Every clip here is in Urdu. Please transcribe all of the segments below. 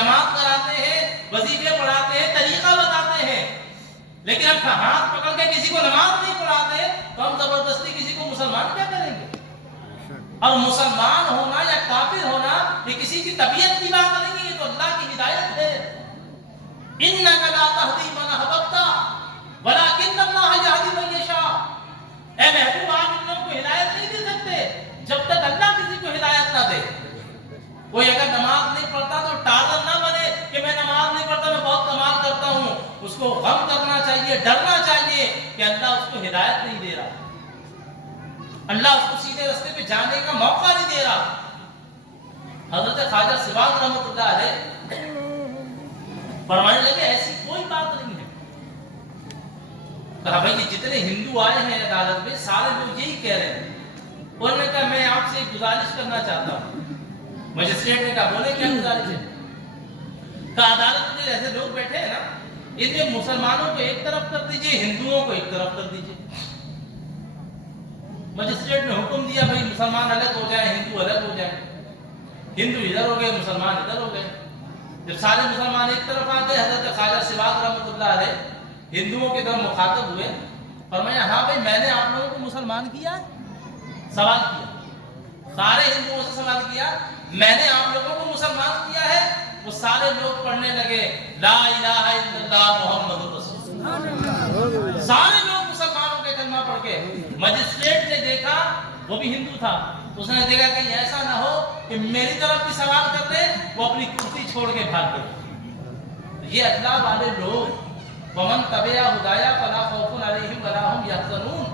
جماعت کراتے ہیں، وظیفے پڑھاتے ہیں، طریقہ بتاتے ہیں، لیکن ہم ہاتھ پکڑ کے کسی کو نماز نہیں پڑھاتے تو ہم زبردستی کسی کو مسلمان کیا کریں گے؟ اور مسلمان ہونا یا کافر ہونا یہ کسی کی طبیعت کی بات نہیں ہے، یہ تو اللہ کی ہدایت ہے۔ اِنَّكَ لَا تَهْدِي مَنْ أَحْبَبْتَ وَلَكِنَّ اللَّهَ يَهْدِي مَن يَشَاءُ۔ اے محبوب، آپ ان لوگوں کو ہدایت نہیں دے سکتے جب تک اللہ کسی کو ہدایت نہ دے۔ کوئی اگر نماز نہیں پڑھتا تو ٹاغر نہ بنے کہ میں نماز نہیں پڑھتا، میں بہت کمال کرتا ہوں۔ اس کو غم کرنا چاہیے، ڈرنا چاہیے کہ اللہ اس کو ہدایت نہیں دے رہا، اللہ اس کو سیدھے راستے پہ جانے کا موقع نہیں دے رہا۔ حضرت خواجہ سباق رحمۃ اللہ علیہ فرمانے لگے ایسی کوئی بات نہیں ہے۔ کہا بھائی یہ جتنے ہندو آئے ہیں عدالت میں سارے لوگ یہی کہہ رہے ہیں۔ انہوں نے کہا میں آپ سے ایک گزارش کرنا چاہتا ہوں۔ مجسٹریٹ نے کہا بولے کیا گزارش ہے؟ کہا عدالت میں ایسے لوگ بیٹھے ہیں نا، ان میں مسلمانوں کو ایک طرف کر دیجئے، ہندوؤں کو ایک طرف کر دیجئے۔ مجسٹریٹ نے حکم دیا بھائی مسلمان الگ ہو جائیں، ہندو الگ ہو جائیں۔ ہندو ادھر ہو گئے، مسلمان ادھر ہو گئے۔ جب سارے مسلمان ایک طرف آ گئے، حضرت خواجہ سباق رحمۃ اللہ علیہ ہندوؤں کی طرف مخاطب ہوئے، فرمایا ہاں بھائی میں نے آپ لوگوں کو مسلمان کیا ہے؟ سوال کیا، سارے ہندوؤں سے سوال کیا، میں نے آپ لوگوں کو مسلمان کیا ہے؟ وہ سارے لوگ پڑھنے لگے لا الہ الا اللہ محمد رسول اللہ۔ سارے لوگ مسلمانوں کے کلمہ پڑھ کے۔ مجسٹریٹ نے دیکھا، وہ بھی ہندو تھا، اس نے دیکھا کہیں ایسا نہ ہو کہ میری طرف بھی سوال کر دے، وہ اپنی کرسی چھوڑ کے بھاگ گئے۔ یہ اللہ والے لوگ ومن تبع ہدایا فلا خوف علیہم ولا هم یحزنون،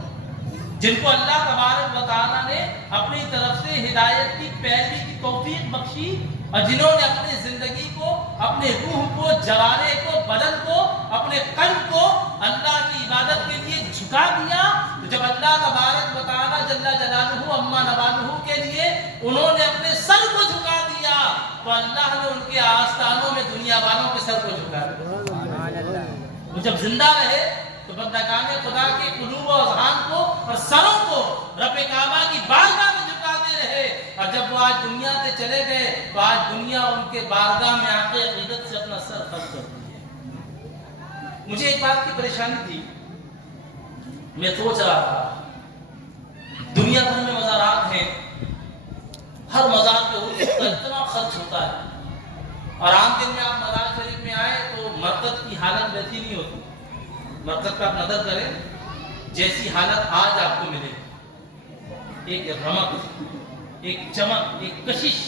جن کو اللہ تبارک و تعالیٰ نے اپنی طرف سے ہدایت کی پیروی کی توفیق بخشی، اور جنہوں نے اپنی زندگی کو، اپنے روح کو، جوارے کو، بدن کو، اپنے قلب کو اللہ کی عبادت کے لیے جھکا دیا، تو جب اللہ تبارک و تعالیٰ جل جلالہ عما نوالہ کے لیے انہوں نے اپنے سر کو جھکا دیا، تو اللہ نے ان کے آستانوں میں دنیا والوں کے سر کو جھکا دیا۔ وہ جب زندہ رہے تو بندگان خدا کے قلوب و اذہان کو اور سروں کو رب کعبہ کی بارگاہ میں جھکاتے رہے، اور جب وہ آج دنیا سے چلے گئے تو آج دنیا ان کے بارگاہ میں آ کے عقیدت سے اپنا سر خم کرتی ہے۔ مجھے ایک بات کی پریشانی تھی، میں سوچ رہا تھا دنیا بھر میں مزارات ہیں، ہر مزار پہ اتنا خرچ ہوتا ہے، اور عام دن میں آپ مزار شریف میں آئے تو مرکز کی حالت ویسی نہیں ہوتی۔ مرکز پہ آپ نظر کریں، جیسی حالت آج آپ کو ملے، ایک رمق، ایک چمک، ایک کشش،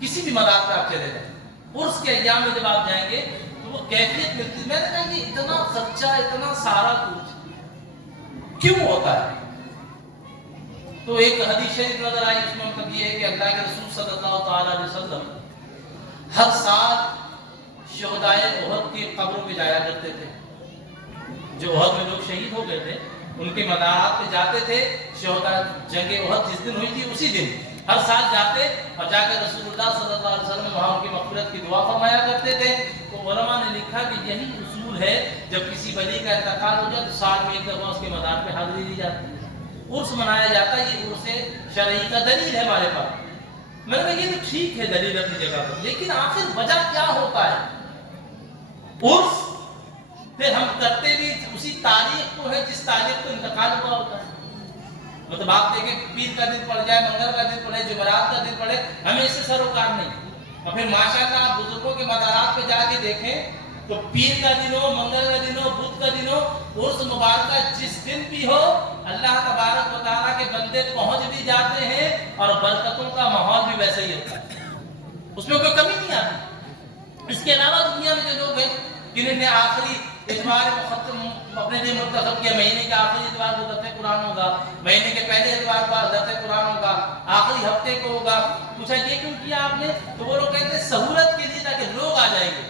کسی بھی مزار پہ آپ چلے جائیں، عرس کے ایام میں جب آپ جائیں گے تو وہ کیفیت ملتی ہے۔ میں نے کہا کہ اتنا خرچہ، اتنا سارا کچھ کیوں ہوتا ہے؟ تو ایک حدیث شریف نظر آئی، اس میں مطلب یہ ہے کہ اللہ کے رسول صلی اللہ تعالیٰ علیہ وسلم ہر سال شہدائے احد کی قبروں پہ جایا کرتے تھے۔ جو احد میں لوگ شہید ہو گئے تھے ان کے مزارات پہ جاتے تھے، شہداء جنگ احد جس دن ہوئی تھی اسی دن ہر سال جاتے، اور جا کے رسول اللہ صلی اللہ علیہ وسلم وہاں ان کی مغفرت کی دعا فرمایا کرتے تھے۔ تو علماء نے لکھا کہ یہی اصول ہے، جب کسی ولی کا انتقال ہو جائے تو سال میں ایک دفعہ اس کے مزار پہ حاضری دی جاتی ہے، عرس منایا جاتا ہے۔ یہ عرس شرعی کا دلیل ہے ہمارے پاس۔ میں نے کہا یہ تو ٹھیک ہے دلیل اپنی جگہ پر، لیکن آخر وجہ کیا ہوتا ہے؟ عرس پھر ہم کرتے بھی اسی تاریخ کو ہے جس تاریخ کو انتقال ہوا ہوتا ہے۔ مطلب آپ دیکھیں پیر کا دن پڑ جائے، منگل کا دن پڑے، جمعرات کا دن پڑے، ہمیں اس سے سروکار نہیں۔ اور پھر ماشاءاللہ آپ بزرگوں کے مزارات پہ جا کے دیکھیں تو پیر کا دن ہو، منگل کا دن ہو، بدھ کا دن ہو، عرس مبارکہ جس دن بھی ہو، اللہ تبارک و تعالیٰ کے بندے پہنچ بھی جاتے ہیں، اور برکتوں کا ماحول بھی ویسا ہی ہوتا ہے، اس میں کوئی کمی نہیں آتی۔ اس کے علاوہ دنیا میں جو لوگ ہیں جنہوں نے آخری اتوار مختم اپنے لیے منتخب کیا، مہینے کے آخری اتوار کو درس قرآن ہوگا، مہینے کے پہلے اتوار کو درس قرآن ہوگا، آخری ہفتے کو ہوگا، پوچھا یہ کیوں کیا آپ نے؟ تو وہ لوگ کہتے ہیں سہولت کے لیے، تاکہ لوگ آ جائیں گے،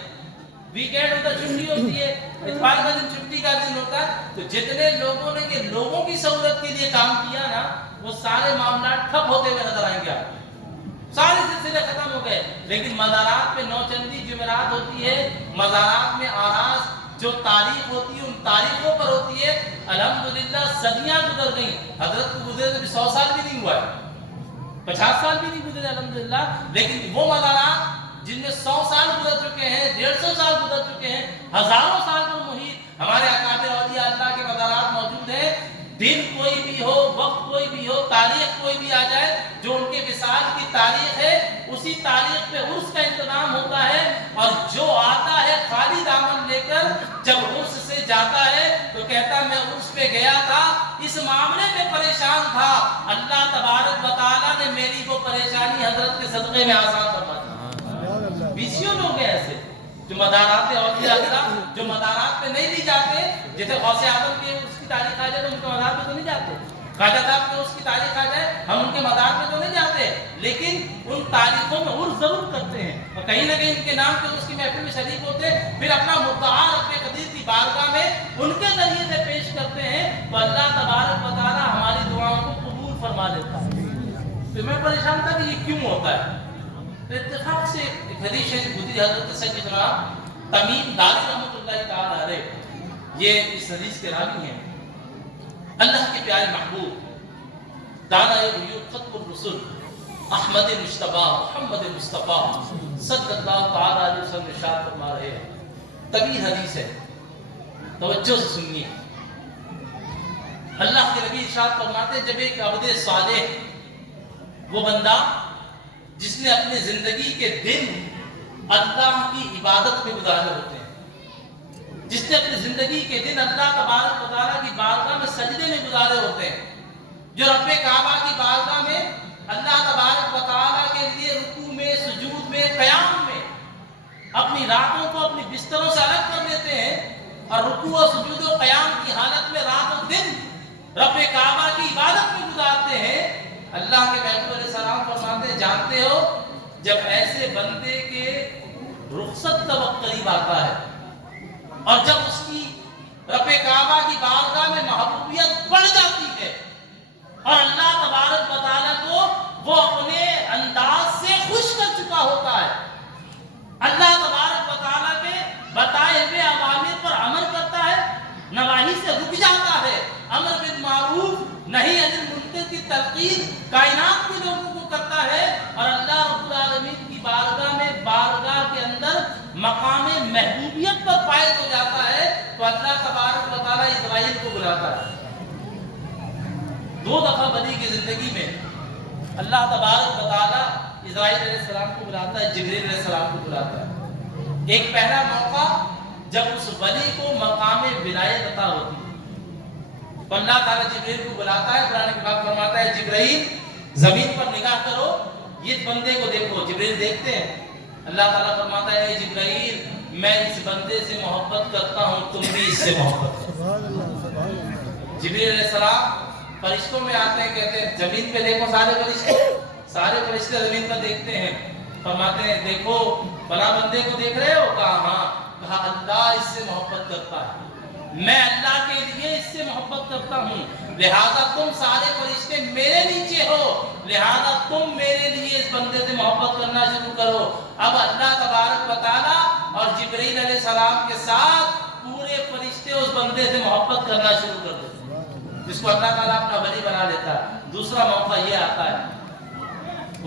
ویکینڈ ہوتا چھٹی ہوتی ہے، اتوار کا دن چھٹی کا دن ہوتا ہے، تو جتنے لوگوں نے یہ لوگوں کی سہولت کے لیے کام کیا نا، وہ سارے معاملات ٹھپ ہوتے ہوئے نظر آئیں گے آپ کو، سارے سلسلے ختم ہو گئے۔ لیکن مزارات پہ نوچندی جمعرات ہوتی ہے، مزارات میں آراز جو تاریخ ہوتی ہے ان تاریخوں پر ہوتی ہے۔ الحمدللہ صدیاں گزر گئیں، حضرت کو گزرے تو 100 سال بھی نہیں ہوا ہے، 50 سال بھی نہیں گزرے الحمدللہ، لیکن وہ مزارات جن میں 100 سال گزر چکے ہیں، 150 سال گزر چکے ہیں، ہزاروں سال پر محیط ہمارے اکابر اولیاء اللہ کے مزارات موجود ہیں۔ دن کوئی بھی ہو، وقت کوئی بھی ہو، تاریخ کوئی بھی آ جائے، جو ان کے وصال کی تاریخ ہے اسی تاریخ پہ عرس کا انتظام ہوتا ہے، اور جو آتا ہے خالی دامن لے کر جب عرس سے جاتا ہے تو کہتا میں عرس پہ گیا تھا، اس معاملے میں پریشان تھا، اللہ تبارک و تعالیٰ نے میری وہ پریشانی حضرت کے صدقے میں آسان فرما دی۔ بیسیوں لوگ ہیں ایسے جو مدارات اولیاء اللہ، جو مدارات پہ نہیں لی جاتے، جیسے غوث اعظم کے اس کی تاریخ آ جائے تو ان کے مدار پہ تو نہیں جاتے، خواجہ صاحب کے اس کی تاریخ آ جائے ہم ان کے مدار پہ تو نہیں جاتے، لیکن ان تاریخوں میں عرس ضرور کرتے ہیں، اور کہیں نہ کہیں ان کے نام پہ اس کی محفل میں شریک ہوتے ہیں، پھر اپنا مدعا رب قدیر کی بارگاہ میں ان کے ذریعے سے پیش کرتے ہیں، تو اللہ تبارک و تعالیٰ ہماری دعاؤں کو قبول فرما لیتا ہے۔ تو میں پریشان تھا کہ یہ کیوں ہوتا ہے؟ تو اتفاق سے ایک حدیث شریف گزری، حضرت سیدنا تمیم داری رحمۃ اللہ تعالی علیہ یہ اس حدیث کے راوی ہیں، اللہ کے پیارے محبوب دانا غیوب خطب الرسل احمد مصطفیٰ محمد مصطفیٰ صلی اللہ تعالی علیہ وسلم ارشاد فرما رہے ہیں، طویل حدیث ہے، توجہ سے سنیے۔ اللہ کے نبی ارشاد فرماتے ہیں، جب ایک عبد صالح، وہ بندہ جس نے اپنی زندگی کے دن اللہ کی عبادت میں گزارے ہوتے ہیں، جس نے اپنی زندگی کے دن اللہ تبارک و تعالیٰ کی بارگاہ میں سجدے میں گزارے ہوتے ہیں، جو رب کعبہ کی بارگاہ میں اللہ تبارک و تعالیٰ کے لیے رکوع میں، سجود میں، قیام میں اپنی راتوں کو اپنی بستروں سے الگ کر لیتے ہیں، اور رکوع و سجود و قیام کی حالت میں رات و دن رب کعبہ کی عبادت میں گزارتے ہیں۔ اللہ کے محبوب علیہ السلام فرماتے ہیں، جانتے ہو جب ایسے بندے کے رخصت کا وقت قریب آتا ہے اور جب اس کی رب کعبہ کی بارگاہ میں محبوبیت بڑھ جاتی ہے اور اللہ تبارک و تعالیٰ کو وہ اپنے انداز سے خوش کر چکا ہوتا ہے، اللہ تبارک و تعالیٰ کے بتائے ہوئے اوامر پر عمل کرتا ہے، نواہی سے رک جاتا ہے، امر بالمعروف نہی عن المنکر کی تلقین کائنات کے لوگوں کو کرتا ہے، اور اللہ رب العالمین کی بارگاہ میں، بارگاہ کے اندر مقام محبوبیت پر فائز ہو جاتا ہے، تو اللہ تبارک و تعالیٰ اسرائیل کو بلاتا ہے۔ 2 دفعہ بنی کی زندگی میں اللہ تبارک و تعالیٰ اسرائیل علیہ السلام کو بلاتا ہے، جبریل علیہ السلام کو بلاتا ہے۔ ایک پہلا موقع جب اس ولی کو مقام ولایت عطا ہوتی ہے تو اللہ تعالیٰ جبریل کو بلاتا ہے، قرآن پاک فرماتا ہے جبرائیل زمین پر نگاہ کرو، یہ بندے کو دیکھو۔ جبریل دیکھتے ہیں، اللہ تعالیٰ فرماتا ہے اے جبرائیل میں اس بندے سے محبت کرتا ہوں، تم بھی اس سے محبت کرو۔ جبریل علیہ السلام فرشتوں میں آتے ہیں، کہتے ہیں زمین پہ دیکھو، سارے فرشتے زمین پر دیکھتے ہیں، فرماتے ہیں دیکھو فلاں بندے کو دیکھ رہے ہو؟ کہا ہاں۔ کہا اللہ اس سے محبت کرتا ہے، میں اللہ کے لیے اس سے محبت کرتا ہوں، لہذا تم سارے فرشتے میرے نیچے ہو، لہذا تم میرے لیے اس بندے سے محبت کرنا شروع کرو۔ اب اللہ تبارک و تعالیٰ اور جبرائیل علیہ السلام کے ساتھ پورے فرشتے اس بندے سے محبت کرنا شروع کر دیتے ہیں، جس کو اللہ تعالیٰ اپنا ولی بنا لیتا ہے۔ دوسرا موقع یہ آتا ہے